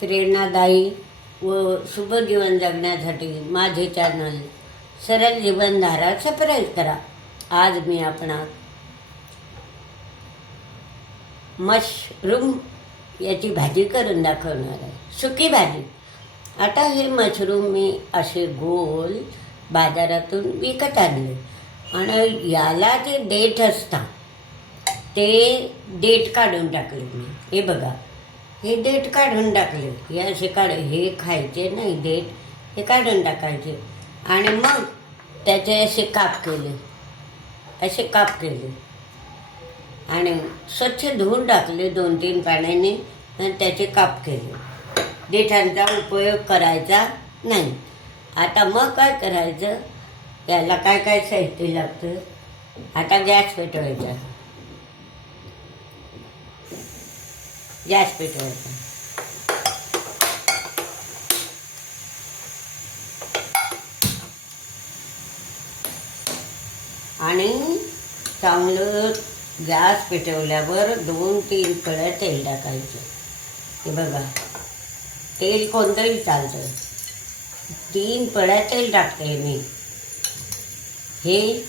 प्रेरणादायी व शुभ जीवन जगण्यासाठी माझे चॅनल सरळ जीवनधारा सबस्क्राईब करा. आज मी आपणा मशरूम याची भाजी करून दाखवणार आहे. सुकी भाजी. आता हे मशरूम मी असे गोल बाजारातून विकत आणले. आणि याला जे देठ असता ते देठ काढून टाकले मी. हे बघा. हे देठ काढून टाकले. हे असे काढ हे खायचे नाही देठ हे काढून टाकायचे. आणि मग त्याचे असे काप केले. असे काप केले. आणि स्वच्छ धुवून टाकले दोन तीन पाण्याने आणि त्याचे काप केले. देठांचा उपयोग करायचा नाही. आता मग काय करायचं? याला काय काय साहित्य लागतं? आता गॅस पेटवायचा. गॅस पेटवायचा. आणि चांगलं गॅस पेटवल्यावर दोन तीन कळ्या तेल टाकायचं. हे बघा तेल कोणतंही चालतं तीन पळ्या तेल टाकते मी. हे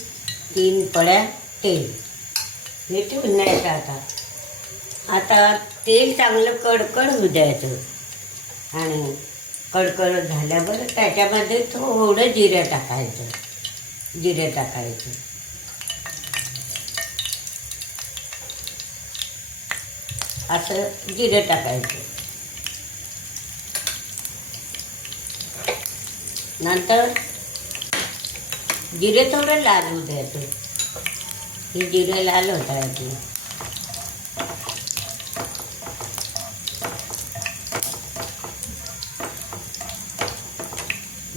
तीन पळ्या तेल. हे ठेवून नाही आता. आता तेल चांगलं कडकड होऊ द्यायचं. आणि कडकड झाल्यावर त्याच्यामध्ये थोडं जिरं टाकायचं. जिरं टाकायचं. असं जिरं टाकायचं. नंतर जिरे थोडं लाल होऊ द्यायचं. हे जिरे लाल होत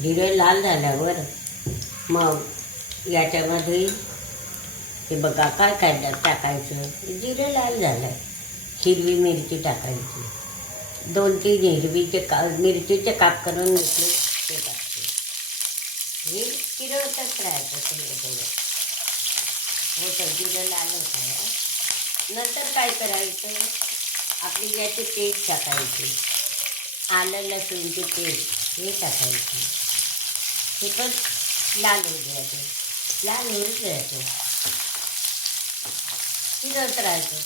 जिरे लाल झाल्यावर मग याच्यामध्ये हे बघा काय काय टाकायचं? जिरे लाल झालं हिरवी मिरची टाकायची. दोन तीन हिरवीचे का मिरचीचे काप करून घेतले ते टाकते. हे चिरवतच राहायचं थोडं थोडं. होतं जिरं लाल होतं नंतर काय करायचं? आपली याची पेस्ट टाकायची. आलं लसूणची पेस्ट हे टाकायची. हे पण लाल होऊ द्यायचं लाल होऊन द्यायचं फिरवत राहायचं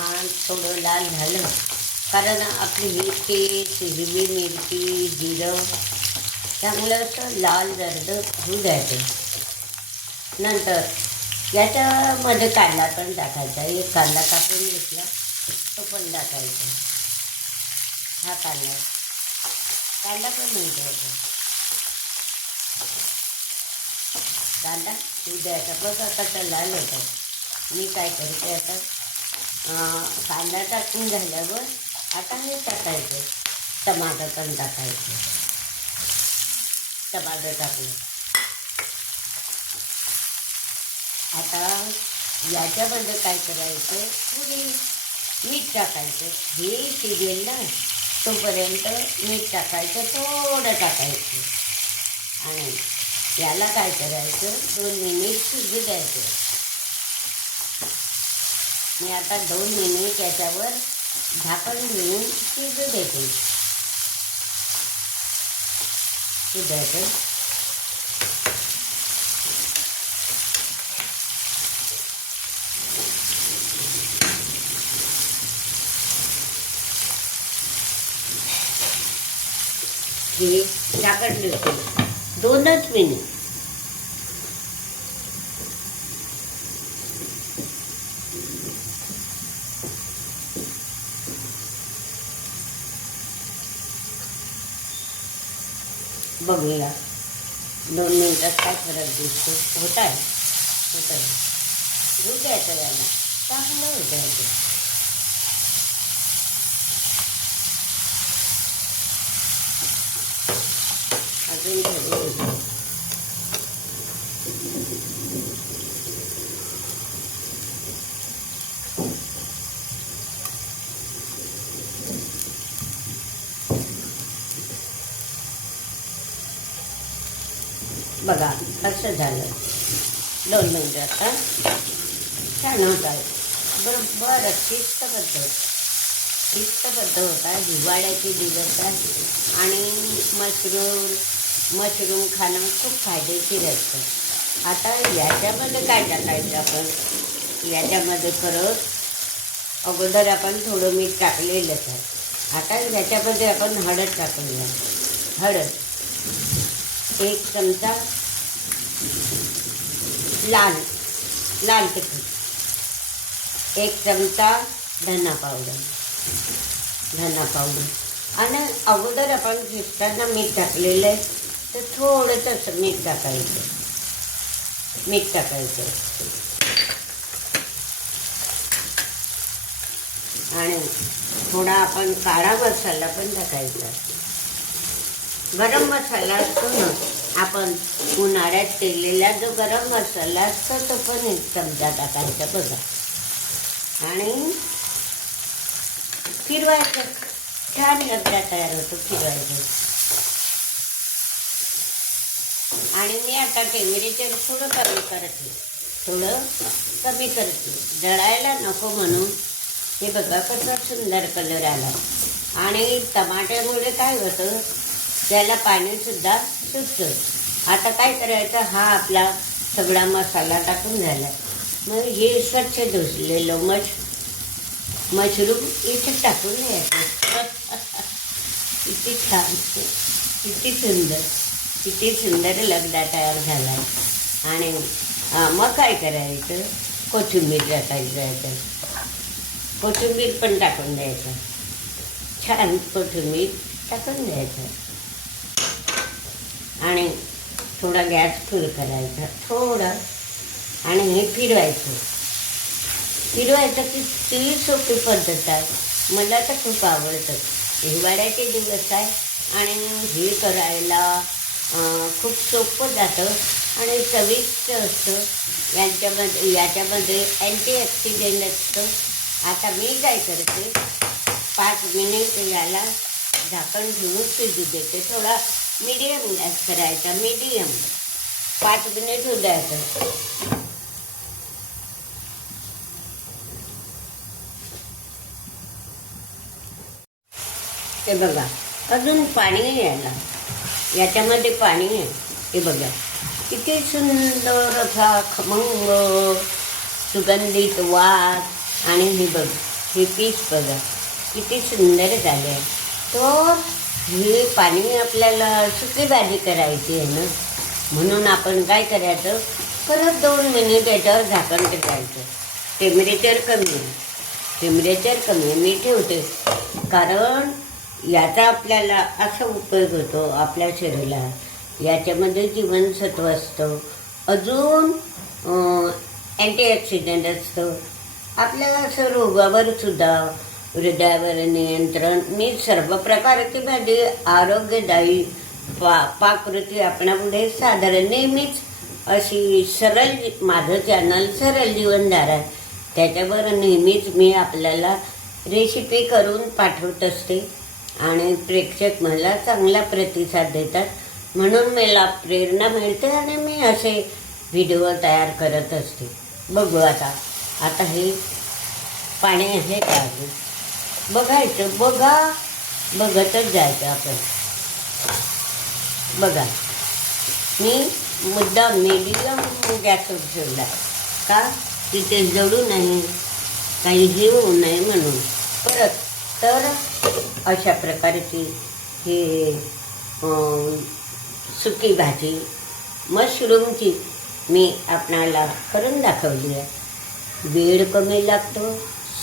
आणि थोडं लाल झालं कारण आपली मिरची हिरवी मिरची जिरं चांगलं असं लाल जर्द होऊ द्यायचं नंतर याच्यामध्ये कांदा पण टाकायचा. एक कांदा कापून घेतला तो पण टाकायचा. हा कांदा. कांदा पण नाही द्यायचा कांदा शिव द्यायचा बघा कसा लाल होता. मी काय करते आता? कांदा टाकून झाल्यावर आता हे टाकायचं. टमाटर पण टाकायचं. टमाटर टाकलं आता याच्यामध्ये काय करायचं? थोडी मीठ टाकायचं. हे शिजेल ना तोपर्यंत मीठ टाकायचं. थोडं टाकायचं. आणि याला काय करायचं? दोन मिनिट शिजू द्यायचं. मी आता दोन मिनिट याच्यावर झाकण घेऊन शिजू देते. शिजायचं हे झाकण ठेवते. दोनच मिनिट बघूया. दोन मिनिटात काय फरक दिसतो? होत आहे? होत आहे. घेऊ द्यायचं याला. चांगलं होऊ द्यायचं अजून थोडी होऊ द्या. बघा कसं झालं. दोन मिनटं आता. छान होत आहे? बरोबर शिस्तबद्ध शिस्तबद्ध होता हिवाळ्याचे दिवस आहे. आणि मशरूम मशरूम खाणं खूप फायदेशीर असतं आता याच्यामध्ये काय टाकायचं आपण? याच्यामध्ये परत अगोदर आपण थोडं मीठ टाकलेलंच आहे. आता याच्यामध्ये आपण हळद टाकूया हळद. एक चमचा लाल लाल तिखट एक चमचा धना पावडर धना पावडर. आणि अगोदर आपण शिजताना मीठ टाकलेलं आहे तर थोडंसं मीठ टाकायचं मीठ टाकायचं. आणि थोडा आपण काळा मसाला पण टाकायचा. गरम मसाला असतो ना आपण उन्हाळ्यात केलेला जो गरम मसाला असतो तो पण एक चमचा टाकायचा बघा. आणि फिरवायचं. छान लगदा तयार होतो फिरवायचं. आणि मी आता टेम्परेचर थोडं कमी करते. थोडं कमी करते. जळायला नको म्हणून. हे बघा कसा सुंदर कलर आला. आणि टमाट्यामुळे काय होतं? त्याला पाणीसुद्धा सुटतं. आता काय करायचं? हा आपला सगळा मसाला टाकून झाला. मग हे स्वच्छ धुसलेलं मश मशरूम इथे टाकून द्यायचं किती छान. किती सुंदर. किती सुंदर लगदा तयार झाला. आणि मग काय करायचं? कोथिंबीर टाकायचं कोथिंबीर पण टाकून द्यायचं. छान कोथिंबीर टाकून द्यायचं. आणि थोडा गॅस फुल करायचा. थोडा. आणि हे फिरवायचं. फिरवायचं किती सोपी पद्धत आहे. मला तर खूप आवडतं. हिवाळ्याचे दिवस आहे आणि हे करायला खूप सोपं जातं आणि चविष्ट असतं. यांच्यामध्ये याच्यामध्ये अँटीऑक्सिडेंट असतं. आता मी काय करते पाच मिनिट याला झाकण ठेवून शिजू देते थोडा मीडियम गॅस करायचा मीडियम. पाच मिनिट होऊ द्यायचं ते बघा अजून पाणी यायला. याच्यामध्ये पाणी आहे. हे बघा किती सुंदर असा खमंग सुगंधित वास. आणि हे बघ हे पीस बघा किती सुंदर झाले आहे तो हे पाणी आपल्याला सुकी भाजी करायची आहे ना म्हणून आपण काय करायचं परत दोन मिनिट याच्यावर झाकण टाकायचं टेम्परेचर कमी आहे. टेम्परेचर कमी आहे मी ठेवते. कारण याचा आपल्याला असा उपयोग होतो आपल्या शरीराला. याच्यामध्ये जीवनसत्व असतं. अजून अँटीऑक्सिडंट असतं. आपल्याला असं रोगावर सुद्धा हृदयावर नियंत्रण. मी सर्व प्रकारची भाजी आरोग्यदायी पा पाकृती आपणापुढे साधारण नेहमीच अशी सरळ माझं चॅनल सरळ जीवनधार आहे. त्याच्यावर नेहमीच मी आपल्याला रेसिपी करून पाठवत असते. आणि प्रेक्षक मला चांगला प्रतिसाद देतात. म्हणून मला प्रेरणा मिळते आणि मी असे व्हिडिओ तयार करत असते. बघू आता. आता हे पाणी आहे का बघायचं बघा बघतच जायचं आपण. बघा मी मुद्दा मीडियम गॅसवर ठेवला. का? तिथे जळू नाही काही हे होऊ नये म्हणून. परत तर अशा प्रकारची हे सुकी भाजी मशरूमची मी आपणाला करून दाखवली आहे. वेळ कमी लागतो.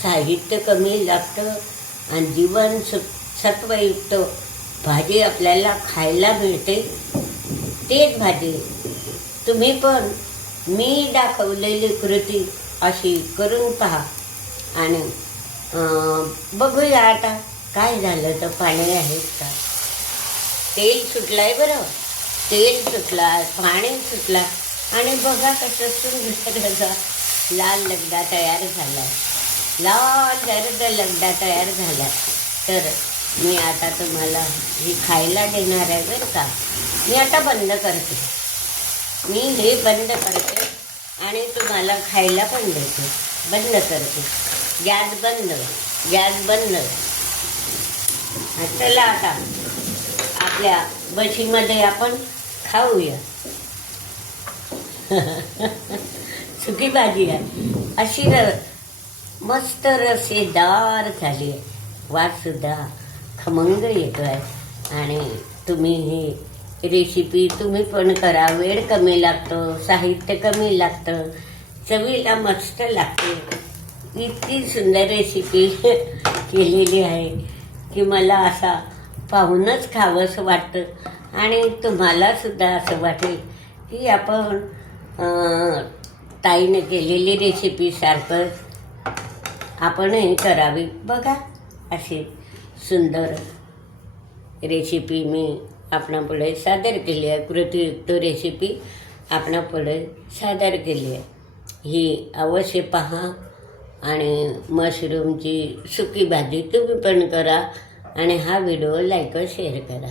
साहित्य कमी लागतं आणि जीवन सु सत्वयुक्त भाजी आपल्याला खायला मिळते. तेच भाजी. तुम्ही पण मी दाखवलेली कृती अशी करून पहा. आणि बघूया आता काय झालं तर पाणी आहेत का? तेल सुटलंय बरं. तेल सुटला पाणी सुटला. आणि बघा कसं सुंदर लाल लगदा तयार झाला लाल गर्द लगदा तयार झाला. तर मी आता तुम्हाला हे खायला देणार आहे बरं का. मी आता बंद करते. मी हे बंद करते आणि तुम्हाला खायला पण देते. बंद करते. गॅस बंद गॅस बंद. चला आता आपल्या बशीमध्ये आपण खाऊया. सुकी भाजी आहे. अशी मस्त रसेदार झाली. आहे वाससुद्धा खमंग येतो आहे आणि तुम्ही ही रेसिपी तुम्ही पण करा. वेळ कमी लागतो साहित्य कमी लागतं. चवीला मस्त लागते. इतकी सुंदर रेसिपी केलेली आहे की मला असा पाहूनच खावंसं वाटतं. आणि तुम्हालासुद्धा असं वाटेल की आपण ताईनं केलेली रेसिपी सारखंच आपणही करावी. बघा अशी सुंदर रेसिपी मी आपणापुढे सादर केली आहे. कृतीयुक्त रेसिपी आपणापुढे सादर केली आहे. ही अवश्य पहा आणि मशरूमची सुकी भाजी तुम्ही पण करा आणि हा व्हिडिओ लाईक व शेअर करा.